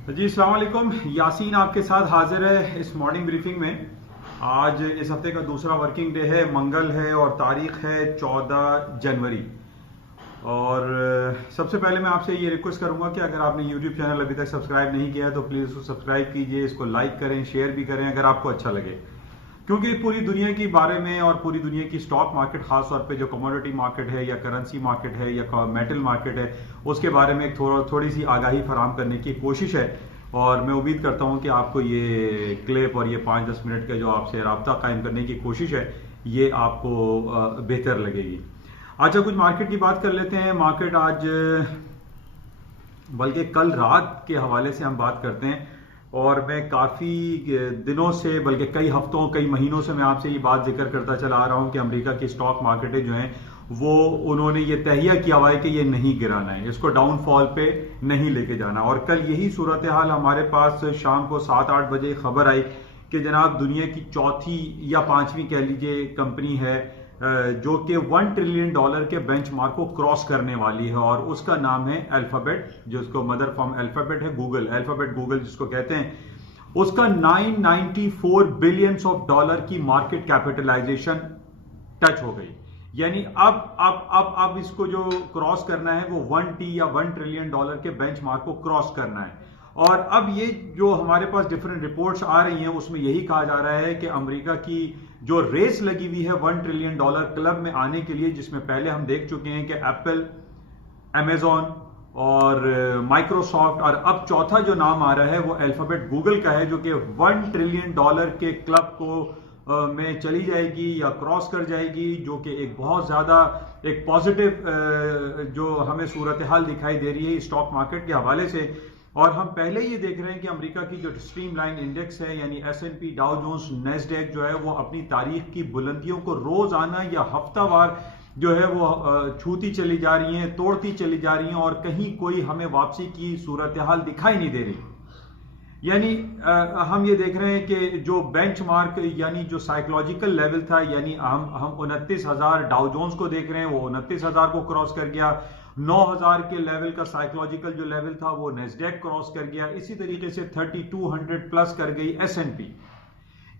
जी अस्सलाम वालेकुम। यासीन आपके साथ हाजिर है इस मॉर्निंग ब्रीफिंग में। आज इस हफ्ते का दूसरा वर्किंग डे है, मंगल है और तारीख है 14 जनवरी। और सबसे पहले मैं आपसे ये रिक्वेस्ट करूंगा कि अगर आपने यूट्यूब चैनल अभी तक सब्सक्राइब नहीं किया है तो प्लीज़ उसको सब्सक्राइब कीजिए, इसको लाइक करें, शेयर भी करें अगर आपको अच्छा लगे, क्योंकि पूरी दुनिया के बारे में और पूरी दुनिया की स्टॉक मार्केट, खासतौर पे जो कमोडिटी मार्केट है या करेंसी मार्केट है या मेटल मार्केट है, उसके बारे में थोड़ी सी आगाही फराहम करने की कोशिश है। और मैं उम्मीद करता हूं कि आपको ये क्लिप और ये 5-10 मिनट का जो आपसे रब्ता कायम करने की कोशिश है ये आपको बेहतर लगेगी। अच्छा, कुछ मार्केट की बात कर लेते हैं। मार्केट आज, बल्कि कल रात के हवाले से हम बात करते हैं, और मैं काफ़ी दिनों से, बल्कि कई हफ्तों कई महीनों से मैं आपसे ये बात जिक्र करता चला आ रहा हूं कि अमेरिका की स्टॉक मार्केटें जो हैं वो उन्होंने ये तहिया किया हुआ है कि ये नहीं गिराना है, इसको डाउनफॉल पे नहीं लेके जाना। और कल यही सूरत हाल हमारे पास शाम को 7-8 बजे खबर आई कि जनाब दुनिया की चौथी या पांचवी कह लीजिए कंपनी है जो कि $1 ट्रिलियन के बेंचमार्क को क्रॉस करने वाली है, और उसका नाम है अल्फाबेट, जिसको मदर फॉर्म अल्फाबेट है, गूगल, अल्फाबेट गूगल जिसको कहते हैं। उसका $994 बिलियन की मार्केट कैपिटलाइजेशन टच हो गई। यानी अब इसको जो क्रॉस करना है वो 1T या $1 ट्रिलियन के बेंचमार्क को क्रॉस करना है। और अब ये जो हमारे पास डिफरेंट रिपोर्ट्स आ रही हैं उसमें यही कहा जा रहा है कि अमेरिका की जो रेस लगी हुई है $1 ट्रिलियन क्लब में आने के लिए, जिसमें पहले हम देख चुके हैं कि एप्पल, अमेजॉन और माइक्रोसॉफ्ट, और अब चौथा जो नाम आ रहा है वो अल्फाबेट गूगल का है, जो कि $1 ट्रिलियन के क्लब को में चली जाएगी या क्रॉस कर जाएगी, जो कि एक बहुत ज्यादा एक पॉजिटिव जो हमें सूरत हाल दिखाई दे रही है स्टॉक मार्केट के हवाले से। और हम पहले ये देख रहे हैं कि अमेरिका की जो स्ट्रीमलाइन इंडेक्स है, यानी S&P, डाउ जोन्स, नेस्डैक जो है वो अपनी तारीख की बुलंदियों को रोजाना या हफ्तावार जो है वो छूती चली जा रही हैं, तोड़ती चली जा रही हैं, और कहीं कोई हमें वापसी की सूरत हाल दिखाई नहीं दे रही। यानी हम ये देख रहे हैं कि जो बेंचमार्क यानी जो साइकोलॉजिकल लेवल था, यानी हम 29,000 डाउ जोन्स को देख रहे हैं, वो 29,000 को क्रॉस कर गया। 9,000 के लेवल का साइकोलॉजिकल जो लेवल था वो नेस्डैक क्रॉस कर गया। इसी तरीके से 3200 प्लस कर गई S&P।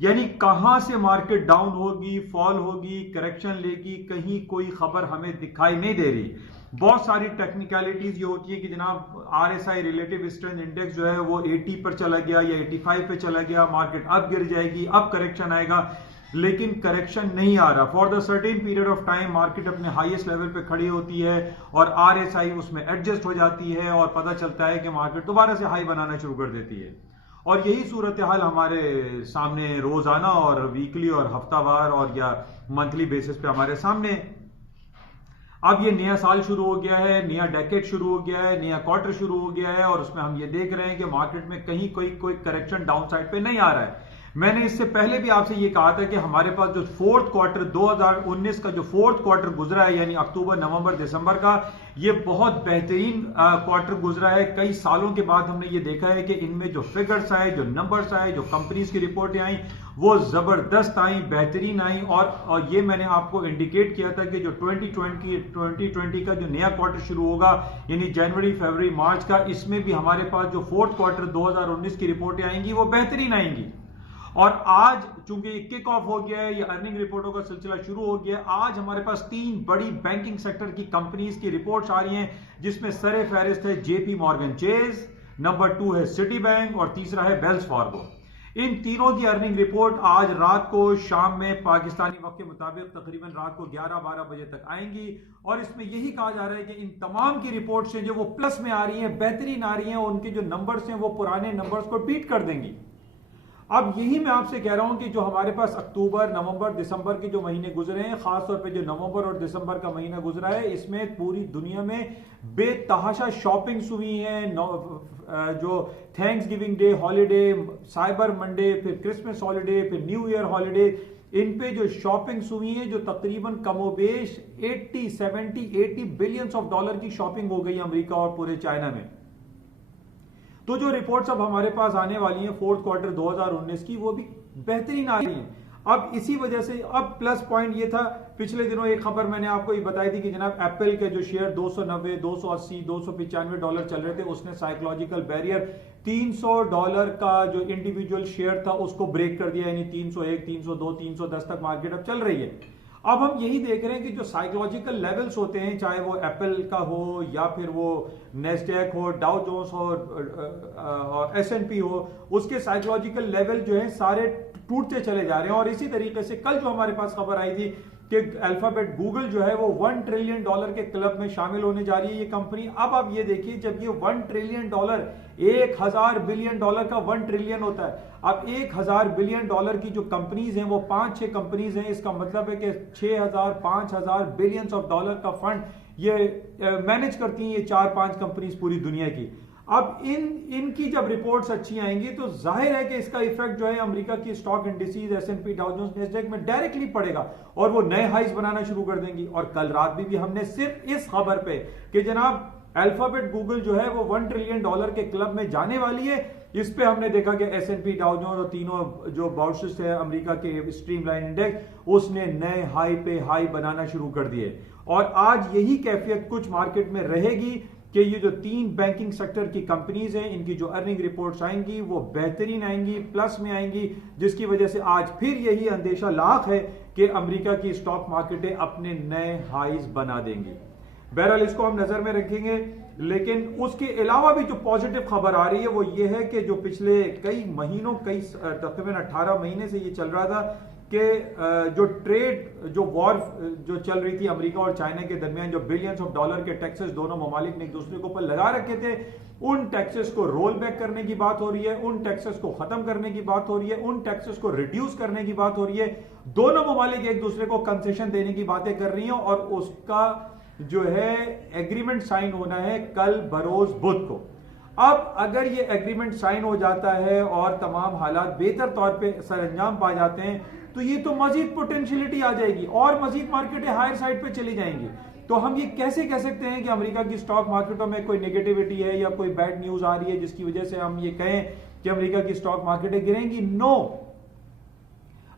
यानी कहां से मार्केट डाउन होगी, फॉल होगी, करेक्शन लेगी, कहीं कोई खबर हमें दिखाई नहीं दे रही। बहुत सारी टेक्निकलिटीज ये होती है कि जनाब RSI, रिलेटिव स्ट्रेंथ इंडेक्स जो है वो 80 पर चला गया या 85 पे चला गया, मार्केट अब गिर जाएगी, अब करेक्शन आएगा, लेकिन करेक्शन नहीं आ रहा। For the certain period of time market अपने हाईएस्ट लेवल पे खड़ी होती है और RSI उसमें एडजस्ट हो जाती है और पता चलता है कि मार्केट दोबारा से हाई बनाना शुरू कर देती है। और यही सूरत हाल हमारे सामने रोजाना और वीकली और हफ्तावार और या मंथली बेसिस पे हमारे सामने। अब ये नया साल शुरू हो गया है, नया डेकेड शुरू हो गया है, नया क्वार्टर शुरू हो गया है, और उसमें हम ये देख रहे हैं कि मार्केट में कहीं कोई करेक्शन डाउन साइड पे नहीं आ रहा है। मैंने इससे पहले भी आपसे ये कहा था कि हमारे पास जो फोर्थ क्वार्टर 2019 का जो फोर्थ क्वार्टर गुजरा है, यानी अक्टूबर, नवंबर, दिसंबर का, ये बहुत बेहतरीन क्वार्टर गुजरा है। कई सालों के बाद हमने ये देखा है कि इनमें जो फिगर्स आए, जो नंबर्स आए, जो कंपनीज की रिपोर्टें आई, वो जबरदस्त आई, बेहतरीन आई। और ये मैंने आपको इंडिकेट किया था कि जो 2020 का जो नया क्वार्टर शुरू होगा, यानी जनवरी, फरवरी, मार्च का, इसमें भी हमारे पास जो फोर्थ क्वार्टर 2019 की रिपोर्टें आएंगी वो बेहतरीन आएंगी। और आज चूंकि किक ऑफ हो गया है, ये अर्निंग रिपोर्टों का सिलसिला शुरू हो गया है, आज हमारे पास 3 बड़ी बैंकिंग सेक्टर की कंपनीज की रिपोर्ट्स आ रही हैं, जिसमें सरे फहरिस्त है JP मॉर्गन चेज, नंबर 2 है सिटी बैंक और तीसरा है वेल्स फार्गो। इन तीनों की अर्निंग रिपोर्ट आज रात को, शाम में पाकिस्तानी वक्त के मुताबिक तकरीबन रात को 11-12 बजे तक आएंगी। और इसमें यही कहा जा रहा है कि इन तमाम की रिपोर्ट्स हैं जो वो प्लस में आ रही हैं, बेहतरीन आ रही हैं, और उनके जो नंबर्स हैं वो पुराने नंबर्स को बीट कर देंगी। अब यही मैं आपसे कह रहा हूं कि जो हमारे पास अक्टूबर, नवंबर, दिसंबर के जो महीने गुजरे हैं, खासतौर पे जो नवंबर और दिसंबर का महीना गुजरा है, इसमें पूरी दुनिया में बेतहाशा शॉपिंग्स हुई हैं। जो thanks giving day holiday, cyber Monday, फिर क्रिसमस हॉलीडे, फिर न्यू ईयर हॉलीडे, इन पे जो शॉपिंग्स हुई हैं, जो तकरीबन कमोबेश 80 बिलियन की शॉपिंग हो गई अमेरिका और पूरे चाइना में। तो जो रिपोर्ट्स अब हमारे पास आने वाली हैं फोर्थ क्वार्टर 2019 की, वो भी बेहतरीन आ रही हैं। अब इसी वजह से अब प्लस पॉइंट ये था, पिछले दिनों एक खबर मैंने आपको ये बताई थी कि जनाब एप्पल के जो शेयर 290, 280, $295 चल रहे थे, उसने साइकोलॉजिकल बैरियर $300 का जो इंडिविजुअल शेयर था उसको ब्रेक कर दिया, यानी 301, 302, 310 तक मार्केट अब चल रही है। अब हम यही देख रहे हैं कि जो साइकोलॉजिकल लेवल्स होते हैं, चाहे वो एप्पल का हो या फिर वो नेस्डैक हो, डाउ जोन्स हो और S&P हो, उसके साइकोलॉजिकल लेवल जो है सारे टूटते चले जा रहे हैं। और इसी तरीके से कल जो हमारे पास खबर आई थी कि अल्फाबेट गूगल जो है वो $1 ट्रिलियन के क्लब में शामिल होने जा रही है ये कंपनी। अब आप ये देखिए, जब ये $1 ट्रिलियन, $1000 बिलियन का 1 ट्रिलियन होता है, अब $1000 बिलियन की जो कंपनीज हैं वो 5-6 कंपनीज हैं, इसका मतलब है कि 6000, 5000 बिलियंस ऑफ डॉलर का फंड ये मैनेज करती हैं ये 4-5 कंपनीज पूरी दुनिया की। अब इनकी जब रिपोर्ट्स अच्छी आएंगी तो जाहिर है कि इसका इफेक्ट जो है अमेरिका की stock indices, S&P, Dow Jones, Nasdaq में डायरेक्टली पड़ेगा और वो नए हाइज बनाना शुरू कर देंगी। और कल रात भी हमने सिर्फ इस खबर पे कि जनाब अल्फाबेट गूगल जो है वो $1 ट्रिलियन के क्लब में जाने वाली है, इस पे हमने देखा कि S&P, डाउ जोन्स और तीनों जो बाउंसर्स है अमेरिका के स्ट्रीमलाइन इंडेक्स, उसने नए हाई पे हाई बनाना शुरू कर दिए। और आज यही कैफियत कुछ मार्केट में रहेगी कि ये जो 3 बैंकिंग सेक्टर की कंपनीज हैं, इनकी जो अर्निंग रिपोर्ट्स आएंगी वो बेहतरीन आएंगी, प्लस में आएंगी, जिसकी वजह से आज फिर यही अंदेशा लाख है कि अमेरिका की स्टॉक मार्केटें अपने नए हाईज बना देंगी। बहरहाल इसको हम नजर में रखेंगे। लेकिन उसके अलावा भी जो पॉजिटिव खबर आ रही है वो ये है कि जो पिछले कई महीनों, तकरीबन 18 महीने से ये चल रहा था कि जो ट्रेड, जो वॉर जो चल रही थी अमेरिका और चाइना के दरमियान, जो बिलियंस ऑफ डॉलर के टैक्सेस दोनों ममालिक ने एक दूसरे के ऊपर लगा रखे थे, उन टैक्सेस को रोल बैक करने की बात हो रही है, उन टैक्सेस को खत्म करने की बात हो रही है, उन टैक्सेस को रिड्यूस करने की बात हो रही है। दोनों ममालिक एक दूसरे को कंसेशन देने की बातें कर रही हैं और उसका जो है एग्रीमेंट साइन होना है कल बरोज बुध को। अब अगर ये एग्रीमेंट साइन हो जाता है और तमाम हालात बेहतर तौर पे सरअंजाम पा जाते हैं तो ये तो मजीद पोटेंशियलिटी आ जाएगी और मजीद मार्केटें हायर साइड पे चली जाएंगी। तो हम ये कैसे कह सकते हैं कि अमेरिका की स्टॉक मार्केटों में कोई नेगेटिविटी है या कोई बैड न्यूज आ रही है जिसकी वजह से हम ये कहें कि अमेरिका की स्टॉक मार्केटें गिरेंगी? नो।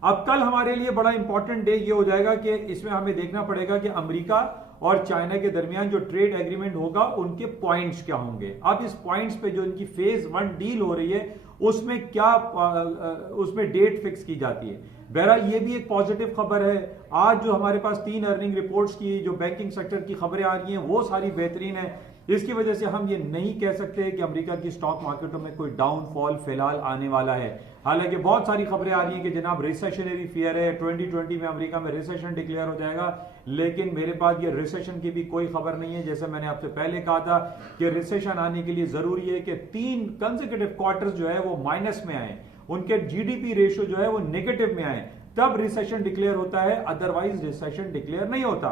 अब कल हमारे लिए बड़ा इंपॉर्टेंट डे ये हो जाएगा कि इसमें हमें देखना पड़ेगा कि अमेरिका और चाइना के दरमियान जो ट्रेड एग्रीमेंट होगा उनके पॉइंट्स क्या होंगे। अब इस पॉइंट्स पे जो इनकी फेज 1 डील हो रही है उसमें क्या उसमें डेट फिक्स की जाती है। बहरहाल ये भी एक पॉजिटिव खबर है। आज जो हमारे पास 3 अर्निंग रिपोर्ट्स की जो बैंकिंग सेक्टर की खबरें आ रही हैं वो सारी बेहतरीन है। इसकी वजह से हम ये नहीं कह सकते कि अमेरिका की स्टॉक मार्केटों में कोई डाउनफॉल फिलहाल आने वाला है। हालांकि बहुत सारी खबरें आ रही हैं कि जनाब रिसेशनरी फियर है, 2020 में अमेरिका में रिसेशन डिक्लेयर हो जाएगा, लेकिन मेरे पास ये रिसेशन की भी कोई खबर नहीं है। जैसे मैंने आपसे पहले कहा था कि रिसेशन आने के लिए जरूरी है कि 3 कंसेक्यूटिव क्वार्टर्स जो है वो माइनस में आए, उनके जीडीपी रेशियो जो है वो नेगेटिव में आए, तब रिसेशन डिक्लेयर होता है, अदरवाइज रिसेशन डिक्लेयर नहीं होता।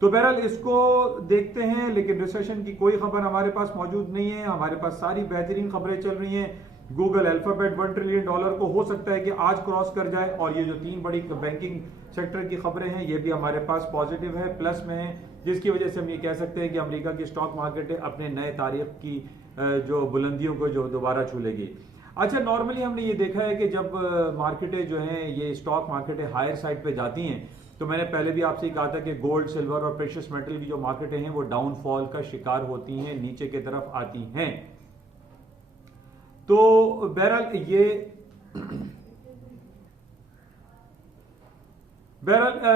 तो बहरहाल इसको देखते हैं, लेकिन रिसेशन की कोई खबर हमारे पास मौजूद नहीं है। हमारे पास सारी बेहतरीन खबरें चल रही हैं। गूगल अल्फाबेट $1 ट्रिलियन को हो सकता है कि आज क्रॉस कर जाए, और ये जो 3 बड़ी बैंकिंग सेक्टर की खबरें हैं ये भी हमारे पास पॉजिटिव है, प्लस में है, जिसकी वजह से हम ये कह सकते हैं कि अमेरिका की स्टॉक मार्केट अपने नए तारीख की जो बुलंदियों को जो दोबारा छू लेगी। अच्छा, नॉर्मली हमने ये देखा है कि जब मार्केटें जो हैं ये स्टॉक मार्केटें हायर साइड पे जाती हैं तो मैंने पहले भी आपसे कहा था कि गोल्ड, सिल्वर और प्रेशियस मेटल की जो मार्केटें हैं वो डाउनफॉल का शिकार होती हैं, नीचे की तरफ आती हैं। तो बहरहाल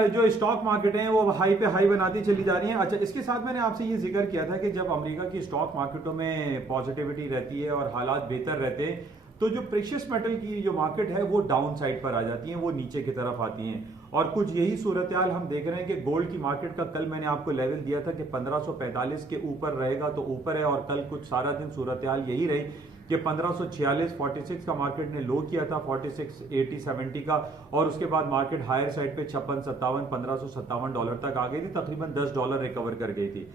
जो स्टॉक मार्केट हैं वो हाई पे हाई बनाती चली जा रही हैं। अच्छा, इसके साथ मैंने आपसे ये जिक्र किया था कि जब अमेरिका की स्टॉक मार्केटों में पॉजिटिविटी रहती है और हालात बेहतर रहते हैं तो जो प्रेशियस मेटल की जो मार्केट है वो डाउन साइड पर आ जाती है, वो नीचे की तरफ आती हैं। और कुछ यही सूरत हाल हम देख रहे हैं कि गोल्ड की मार्केट का कल मैंने आपको लेवल दिया था कि 1545 के ऊपर रहेगा तो ऊपर है, और कल कुछ सारा दिन सूरत हाल यही रही कि 1546 46 का मार्केट ने लो किया था, 46 80 70 का, और उसके बाद मार्केट हायर साइड पे 56 57 $1557 तक आ गई थी, तकरीबन $10 रिकवर कर गई थी।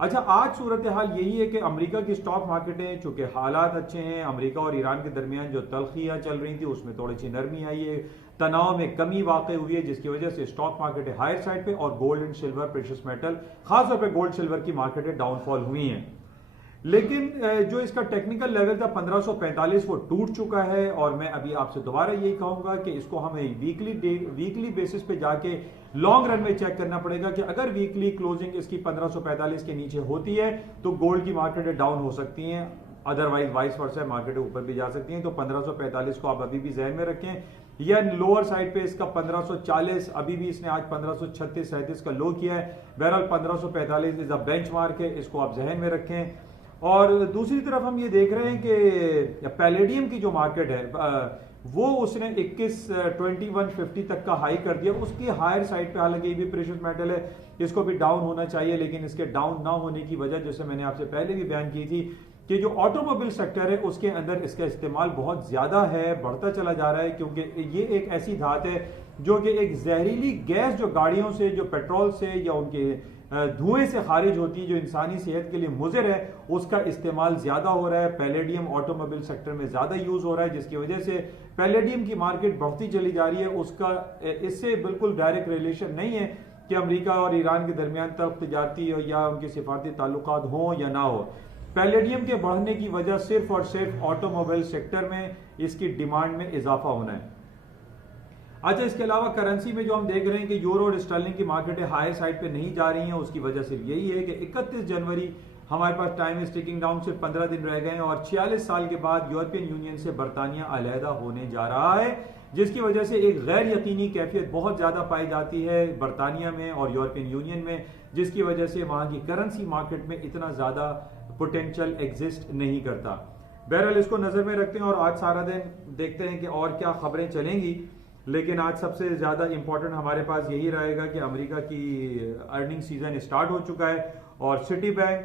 अच्छा, आज सूरत हाल यही है कि अमेरिका की स्टॉक मार्केटें, चूंकि हालात अच्छे हैं, अमेरिका और ईरान के दरमियान जो तलखियां चल रही थी उसमें थोड़ी सी नरमी आई है, तनाव में कमी वाक़ हुई है, जिसकी वजह से स्टॉक मार्केटें हायर साइड पे और gold and silver, precious metal, खासतौर पे गोल्ड सिल्वर की मार्केटें डाउनफॉल हुई हैं। लेकिन जो इसका टेक्निकल लेवल था 1545 वो टूट चुका है। और मैं अभी आपसे दोबारा यही कहूंगा कि इसको हमें वीकली बेसिस पे जाके लॉन्ग रन में चेक करना पड़ेगा कि अगर वीकली क्लोजिंग इसकी 1545 के नीचे होती है तो गोल्ड की मार्केटें डाउन हो सकती हैं, अदरवाइज वाइस वर्सा मार्केटें ऊपर भी जा सकती हैं। तो 1545 को आप अभी भी जहन में रखें, या लोअर साइड पे इसका 1540, अभी भी इसने आज 1536-37 का लो किया है। बहरहाल 1545 इज अ बेंचमार्क है, इसको आप जहन में रखें। और दूसरी तरफ हम ये देख रहे हैं कि पैलेडियम की जो मार्केट है वो उसने 2150 तक का हाई कर दिया, उसकी हायर साइड पे, हालांकि ये भी प्रेशियस मेटल है, इसको भी डाउन होना चाहिए, लेकिन इसके डाउन ना होने की वजह जैसे मैंने आपसे पहले भी बयान की थी कि जो ऑटोमोबाइल सेक्टर है उसके अंदर इसका इस्तेमाल बहुत ज्यादा है, बढ़ता चला जा रहा है, क्योंकि ये एक ऐसी धात है जो कि एक जहरीली गैस जो गाड़ियों से, जो पेट्रोल से या उनके धुएं से खारिज होती है, जो इंसानी सेहत के लिए मुज़िर है, उसका इस्तेमाल ज्यादा हो रहा है। पैलेडियम ऑटोमोबाइल सेक्टर में ज्यादा यूज हो रहा है, जिसकी वजह से पैलेडियम की मार्केट बढ़ती चली जा रही है। उसका इससे बिल्कुल डायरेक्ट रिलेशन नहीं है कि अमेरिका और ईरान के दरमियान तक तजारती या उनके सिफारती ताल्लुकात हों या ना हो। पैलेडियम के बढ़ने की वजह सिर्फ और सिर्फ ऑटोमोबाइल सेक्टर में इसकी डिमांड में इजाफा होना है। अच्छा, इसके अलावा करेंसी में जो हम देख रहे हैं कि यूरो और स्टर्लिंग की मार्केटें हाई साइड पे नहीं जा रही हैं, उसकी वजह सिर्फ यही है कि 31 जनवरी हमारे पास टाइम इज टिकिंग डाउन, से 15 दिन रह गए हैं और 46 साल के बाद यूरोपियन यूनियन से बरतानिया अलहदा होने जा रहा है, जिसकी वजह से एक गैर यकीनी कैफियत बहुत ज्यादा पाई जाती है बरतानिया में और यूरोपियन यूनियन में, जिसकी वजह से वहां की करेंसी मार्केट में इतना ज्यादा पोटेंशियल एग्जिस्ट नहीं करता। बहरहाल इसको नजर में रखते हैं और आज सारा दिन देखते हैं कि और क्या खबरें चलेंगी। लेकिन आज सबसे ज्यादा इंपॉर्टेंट हमारे पास यही रहेगा कि अमेरिका की अर्निंग सीजन स्टार्ट हो चुका है और city bank,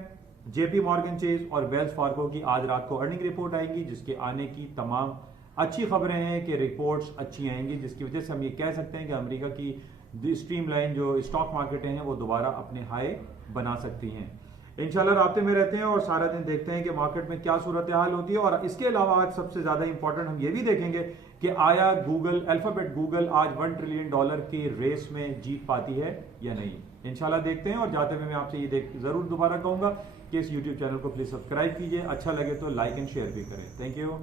JP Morgan chase और वेल्स फार्गो की आज रात को अर्निंग रिपोर्ट आएंगी, जिसके आने की तमाम अच्छी खबरें हैं कि रिपोर्ट्स अच्छी आएंगी, जिसकी वजह से हम ये कह सकते हैं कि अमेरिका की स्ट्रीमलाइन जो स्टॉक मार्केटें हैं वो दोबारा अपने हाई बना सकती हैं। इंशाल्लाह राब्ते में रहते हैं और सारा दिन देखते हैं कि मार्केट में क्या सूरत हाल होती है। और इसके अलावा आज सबसे ज्यादा इंपॉर्टेंट हम ये भी देखेंगे कि आया अल्फाबेट गूगल आज $1 ट्रिलियन की रेस में जीत पाती है या नहीं। इंशाल्लाह देखते हैं। और जाते हुए मैं आपसे ये जरूर दोबारा कहूंगा कि इस यूट्यूब चैनल को प्लीज सब्सक्राइब कीजिए, अच्छा लगे तो लाइक एंड शेयर भी करें। Thank you.